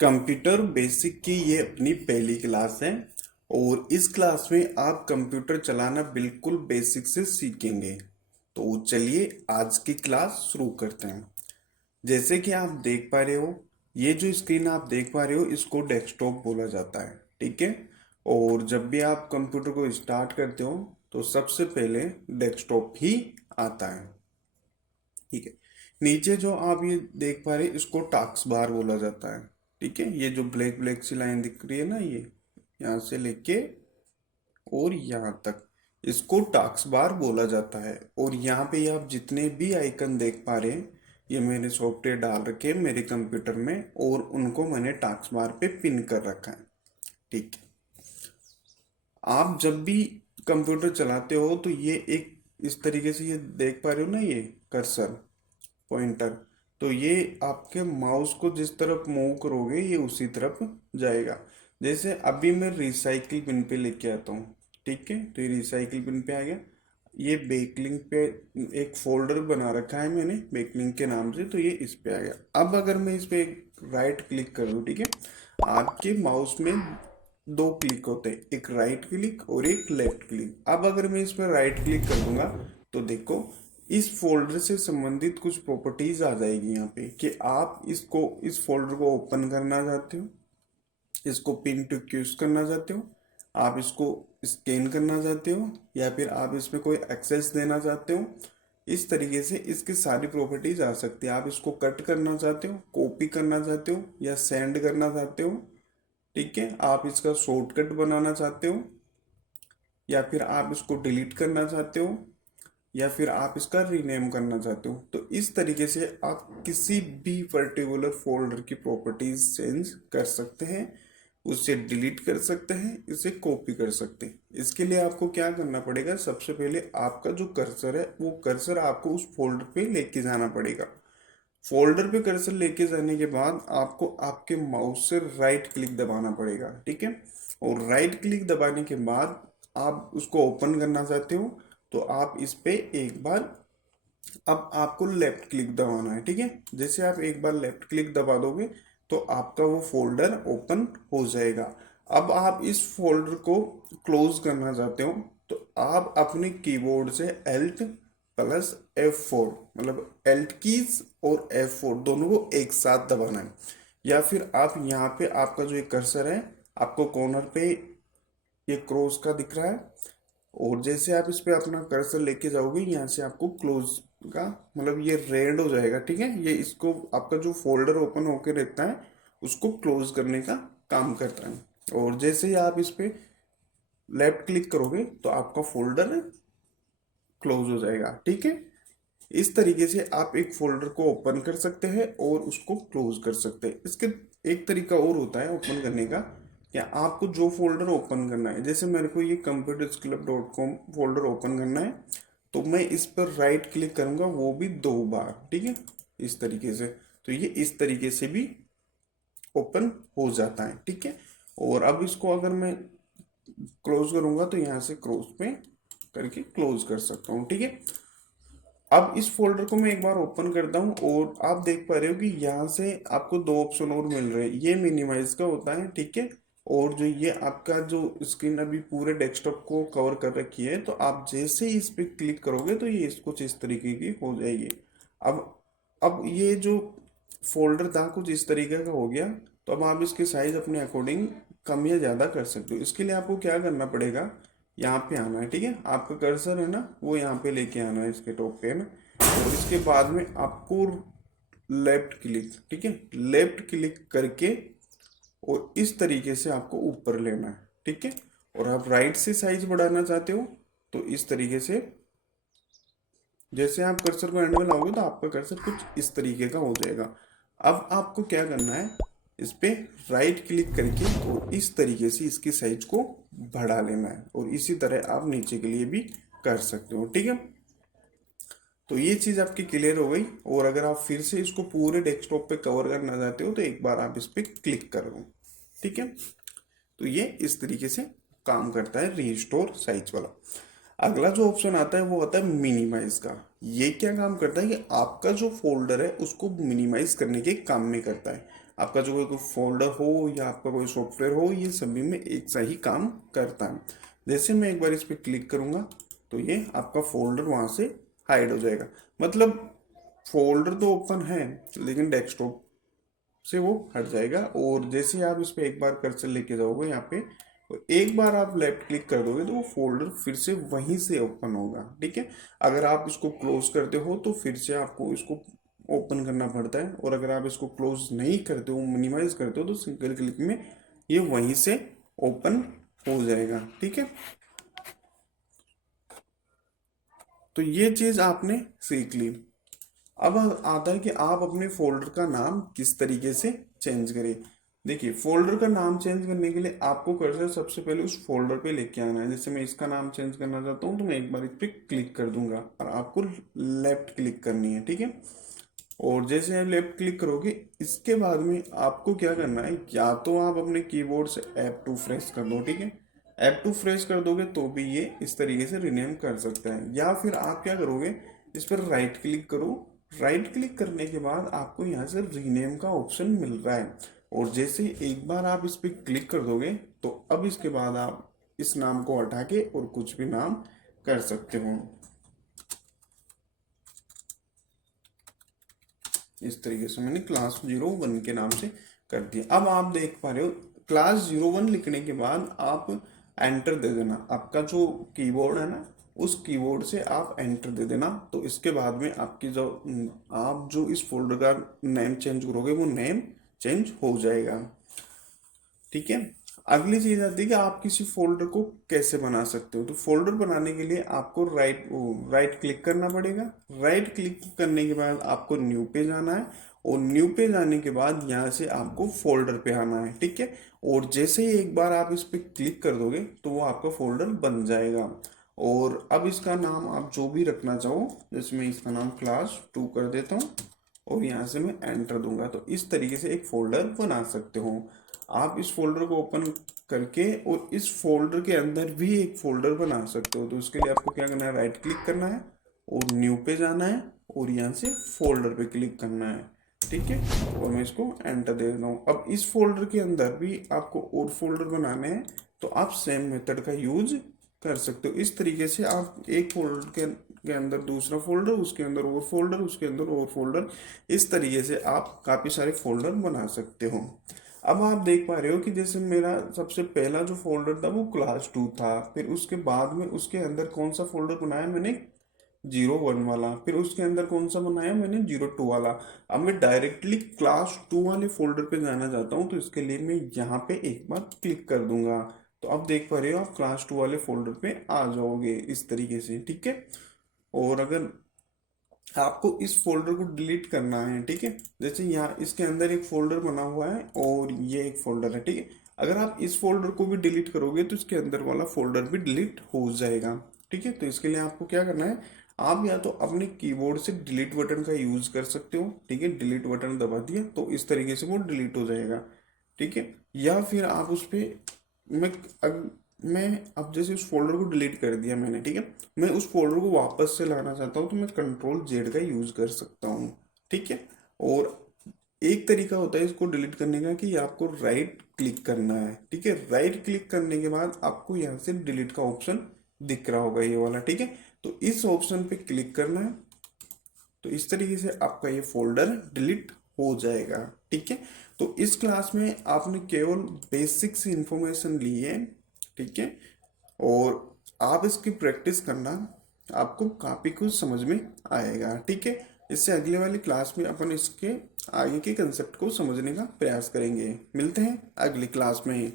Computer basic की ये अपनी पहली क्लास है और इस क्लास में आप कंप्यूटर चलाना बिल्कुल बेसिक से सीखेंगे। तो चलिए आज की क्लास शुरू करते हैं। जैसे कि आप देख पा रहे हो, ये जो स्क्रीन आप देख पा रहे हो इसको डेस्कटॉप बोला जाता है। ठीक है। और जब भी आप कंप्यूटर को स्टार्ट करते हो तो सबसे पहले डेस्कटॉप ही आता है। ठीक है। नीचे जो आप ये देख पा रहे हैं इसको टास्क बार बोला जाता है। ठीक है। ये जो ब्लैक ब्लैक सी लाइन दिख रही है ना, ये यहाँ से लेके और यहाँ तक इसको टास्क बार बोला जाता है। और यहाँ पे ये आप जितने भी आइकन देख पा रहे हैं ये मैंने सॉफ्टवेयर डाल रखे हैं मेरे कंप्यूटर में और उनको मैंने टास्क बार पे पिन कर रखा है। ठीक है। आप जब भी कंप्यूटर चलाते हो तो ये एक इस तरीके से ये देख पा रहे हो ना, ये कर्सर पॉइंटर, तो ये आपके माउस को जिस तरफ मूव करोगे ये उसी तरफ जाएगा। जैसे अभी मैं रिसाइकिल पिन पे लेके आता हूँ। ठीक है। तो ये रिसाइकिल पिन पे आ गया। ये बेकलिंग पे एक फोल्डर बना रखा है मैंने बेकलिंग के नाम से, तो ये इस पे आ गया। अब अगर मैं इस पे राइट क्लिक करूँ, ठीक है, आपके माउस में दो क्लिक होते हैं, एक राइट क्लिक और एक लेफ्ट क्लिक। अब अगर मैं इस पर राइट क्लिक कर दूंगा तो देखो इस फोल्डर से संबंधित कुछ प्रॉपर्टीज आ जाएगी यहाँ पे कि आप इसको इस फोल्डर को ओपन करना चाहते हो, इसको पिन टू क्यूज करना चाहते हो, आप इसको स्कैन करना चाहते हो, या फिर आप इसमें कोई एक्सेस देना चाहते हो। इस तरीके से इसकी सारी प्रॉपर्टीज आ सकती है। आप इसको कट करना चाहते हो, कॉपी करना चाहते हो या सेंड करना चाहते हो। ठीक है। आप इसका शॉर्टकट बनाना चाहते हो या फिर आप इसको डिलीट करना चाहते हो या फिर आप इसका रीनेम करना चाहते हो। तो इस तरीके से आप किसी भी पर्टिकुलर फोल्डर की प्रॉपर्टीज चेंज कर सकते हैं, उसे डिलीट कर सकते हैं, इसे कॉपी कर सकते हैं। इसके लिए आपको क्या करना पड़ेगा, सबसे पहले आपका जो कर्सर है वो कर्सर आपको उस फोल्डर पे लेके जाना पड़ेगा। फोल्डर पे कर्सर लेके जाने के बाद आपको आपके माउस से राइट क्लिक दबाना पड़ेगा। ठीक है। और राइट क्लिक दबाने के बाद आप उसको ओपन करना चाहते हो तो आप इस पे एक बार, अब आपको लेफ्ट क्लिक दबाना है। ठीक है। जैसे आप एक बार लेफ्ट क्लिक दबा दोगे तो आपका वो फोल्डर ओपन हो जाएगा। अब आप इस फोल्डर को क्लोज करना चाहते हो तो आप अपने कीबोर्ड से एल्ट प्लस F4, मतलब एल्ट कीज और F4 दोनों को एक साथ दबाना है। या फिर आप यहाँ पे आपका जो एक कर्सर है आपको कॉर्नर पे ये क्रॉस का दिख रहा है, और जैसे आप इस पे अपना कर्सर लेके जाओगे यहाँ से आपको क्लोज का मतलब ये रेड हो जाएगा। ठीक है। ये इसको आपका जो फोल्डर ओपन होके रहता है उसको क्लोज करने का काम करता है। और जैसे ही आप इस पे लेफ्ट क्लिक करोगे तो आपका फोल्डर क्लोज हो जाएगा। ठीक है। इस तरीके से आप एक फोल्डर को ओपन कर सकते हैं और उसको क्लोज कर सकते हैं। इसके एक तरीका और होता है ओपन करने का, क्या आपको जो फोल्डर ओपन करना है, जैसे मेरे को ये computersclub.com फोल्डर ओपन करना है तो मैं इस पर राइट क्लिक करूंगा, वो भी 2 बार। ठीक है। इस तरीके से, तो ये इस तरीके से भी ओपन हो जाता है। ठीक है। और अब इसको अगर मैं क्लोज करूंगा तो यहाँ से क्लोज पे करके क्लोज कर सकता हूँ। ठीक है। अब इस फोल्डर को मैं एक बार ओपन करता हूँ और आप देख पा रहे हो कि यहाँ से आपको दो ऑप्शन और मिल रहे हैं। ये मिनिमाइज का होता है। ठीक है। और जो ये आपका जो स्क्रीन अभी पूरे डेस्कटॉप को कवर कर रखी है, तो आप जैसे ही इस पर क्लिक करोगे तो ये कुछ इस तरीके की हो जाएगी। अब ये जो फोल्डर था कुछ इस तरीके का हो गया, तो अब आप इसके साइज अपने अकॉर्डिंग कम या ज़्यादा कर सकते हो। इसके लिए आपको क्या करना पड़ेगा, यहाँ पे आना है। ठीक है। आपका कर्सर है ना वो यहाँ पे लेके आना है इसके टॉप पे, है ना। और इसके बाद में आपको लेफ्ट क्लिक, ठीक है, लेफ्ट क्लिक करके और इस तरीके से आपको ऊपर लेना है। ठीक है। और आप राइट से साइज बढ़ाना चाहते हो तो इस तरीके से जैसे आप कर्सर को एंड में लाओगे तो आपका कर्सर कुछ इस तरीके का हो जाएगा। अब आपको क्या करना है, इस पे राइट क्लिक करके और इस तरीके से इसकी साइज को बढ़ा लेना है, और इसी तरह आप नीचे के लिए भी कर सकते हो। ठीक है। तो ये चीज आपकी क्लियर हो गई। और अगर आप फिर से इसको पूरे डेस्कटॉप पे कवर करना चाहते हो तो एक बार आप इस पे क्लिक करो। ठीक है। तो ये इस तरीके से काम करता है रीस्टोर साइज वाला। अगला जो ऑप्शन आता है वो आता है मिनिमाइज का। ये क्या काम करता है कि आपका जो फोल्डर है उसको मिनिमाइज करने के काम में करता है। आपका जो कोई फोल्डर हो या आपका कोई सॉफ्टवेयर हो, ये सभी में एक सा ही काम करता है। जैसे मैं एक बार इस पर क्लिक करूंगा तो ये आपका फोल्डर वहां से हाइड हो जाएगा। मतलब फोल्डर तो ओपन है लेकिन डेस्कटॉप से वो हट जाएगा। और जैसे आप इस पे एक बार कर्सर लेके जाओगे यहाँ पे, तो एक बार आप लेफ्ट क्लिक कर दोगे तो वो फोल्डर फिर से वहीं से ओपन होगा। ठीक है, अगर आप इसको क्लोज करते हो तो फिर से आपको इसको ओपन करना पड़ता है, और अगर आप इसको क्लोज नहीं करते हो, मिनिमाइज करते हो, तो सिंगल क्लिक में ये वहीं से ओपन हो जाएगा। ठीक है, तो ये चीज आपने सीख ली। अब आता है कि आप अपने फोल्डर का नाम किस तरीके से चेंज करें। देखिए, फोल्डर का नाम चेंज करने के लिए आपको कर्सर सबसे पहले उस फोल्डर पे लेके आना है। जैसे मैं इसका नाम चेंज करना चाहता हूँ तो मैं एक बार इस पर क्लिक कर दूंगा और आपको लेफ्ट क्लिक करनी है। ठीक है, और जैसे आप लेफ्ट क्लिक करोगे इसके बाद में आपको क्या करना है, या तो आप अपने कीबोर्ड से F2 फ्रेश कर दो। ठीक है, F2 फ्रेश कर दोगे तो भी ये इस तरीके से रिनेम कर सकता है, या फिर आप क्या करोगे, इस पर राइट क्लिक करो। राइट क्लिक करने के बाद आपको यहाँ से रीनेम का ऑप्शन मिल रहा है, और जैसे एक बार आप इस पर क्लिक कर दोगे तो अब इसके बाद आप इस नाम को हटा के और कुछ भी नाम कर सकते हो। इस तरीके से मैंने क्लास 01 के नाम से कर दिया। अब आप देख पा रहे हो क्लास 01 लिखने के बाद आप एंटर दे देना। आपका जो कीबोर्ड है ना, उस कीबोर्ड से आप एंटर दे देना। तो इसके बाद में आपकी जो आप जो इस फोल्डर का नेम चेंज करोगे वो नेम चेंज हो जाएगा। ठीक है, अगली चीज आती है कि आप किसी फोल्डर को कैसे बना सकते हो। तो फोल्डर बनाने के लिए आपको राइट क्लिक करना पड़ेगा। राइट क्लिक करने के बाद आपको न्यू पे जाना है, और न्यू पे जाने के बाद यहाँ से आपको फोल्डर पे आना है। ठीक है, और जैसे ही एक बार आप इस पे क्लिक कर दोगे तो वो आपका फोल्डर बन जाएगा। और अब इसका नाम आप जो भी रखना चाहो, जैसे मैं इसका नाम क्लास 2 कर देता हूँ और यहाँ से मैं एंटर दूंगा, तो इस तरीके से एक फोल्डर बना सकते हो। आप इस फोल्डर को ओपन करके और इस फोल्डर के अंदर भी एक फोल्डर बना सकते हो। तो उसके लिए आपको क्या करना है, राइट क्लिक करना है और न्यू पे जाना है और यहाँ से फोल्डर पे क्लिक करना है। ठीक है, और मैं इसको एंटर दे देता हूँ। अब इस फोल्डर के अंदर भी आपको और फोल्डर बनाने हैं, तो आप सेम मेथड का यूज कर सकते हो। इस तरीके से आप एक फोल्डर के अंदर दूसरा फोल्डर, उसके अंदर और फोल्डर, उसके अंदर और फोल्डर, इस तरीके से आप काफ़ी सारे फोल्डर बना सकते हो। अब आप देख पा रहे हो कि जैसे मेरा सबसे पहला जो फोल्डर था वो क्लास 2 था, फिर उसके बाद में उसके अंदर कौन सा फोल्डर बनाया मैंने, 01 वाला, फिर उसके अंदर कौन सा बनाया मैंने, 02 वाला। अब मैं डायरेक्टली क्लास 2 वाले फोल्डर पे जाना चाहता हूँ, तो इसके लिए मैं यहाँ पे एक बार क्लिक कर दूंगा। तो अब देख पा रहे हो आप क्लास 2 वाले फोल्डर पे आ जाओगे इस तरीके से। ठीक है, और अगर आपको इस फोल्डर को डिलीट करना है, ठीक है, जैसे यहाँ इसके अंदर एक फोल्डर बना हुआ है और ये एक फोल्डर है। ठीक है, अगर आप इस फोल्डर को भी डिलीट करोगे तो इसके अंदर वाला फोल्डर भी डिलीट हो जाएगा। ठीक है, तो इसके लिए आपको क्या करना है, आप या तो अपने कीबोर्ड से डिलीट बटन का यूज कर सकते हो। ठीक है, डिलीट बटन दबा दिया तो इस तरीके से वो डिलीट हो जाएगा। ठीक है, या फिर आप उस पर मैं मैं अब जैसे उस फोल्डर को डिलीट कर दिया मैंने, ठीक है, मैं उस फोल्डर को वापस से लाना चाहता हूँ तो मैं Ctrl Z का यूज कर सकता हूँ। ठीक है, और एक तरीका होता है इसको डिलीट करने का कि आपको राइट क्लिक करना है। ठीक है, राइट क्लिक करने के बाद आपको यहाँ से डिलीट का ऑप्शन दिख रहा होगा, ये वाला। ठीक है, तो इस ऑप्शन पे क्लिक करना है, तो इस तरीके से आपका ये फोल्डर डिलीट हो जाएगा। ठीक है, तो इस क्लास में आपने केवल बेसिक सी इंफॉर्मेशन ली है। ठीक है, और आप इसकी प्रैक्टिस करना, आपको काफ़ी कुछ समझ में आएगा। ठीक है, इससे अगले वाली क्लास में अपन इसके आगे के कंसेप्ट को समझने का प्रयास करेंगे। मिलते हैं अगली क्लास में।